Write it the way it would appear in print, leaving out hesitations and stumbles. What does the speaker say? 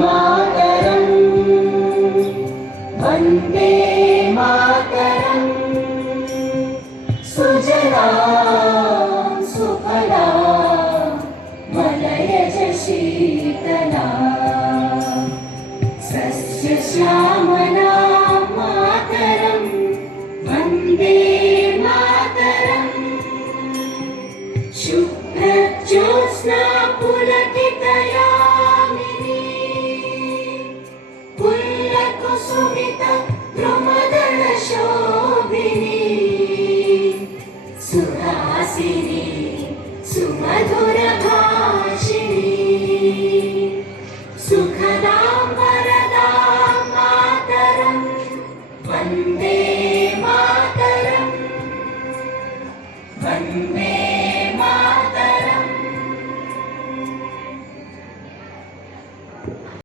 मातरं वन्दे मातरं सुजलां सुफलां मलयज शीतलां सस्यश्यामलां मातरं वन्दे मातरं शुभ्रज्योत्स्ना पुलकितयामिनी पुल्लकुसुमित द्रुमदलशोभिनी सुहासिनी सुमधुरभाषिणी सुखदां वरदां मातरं वन्दे मातरं वन्दे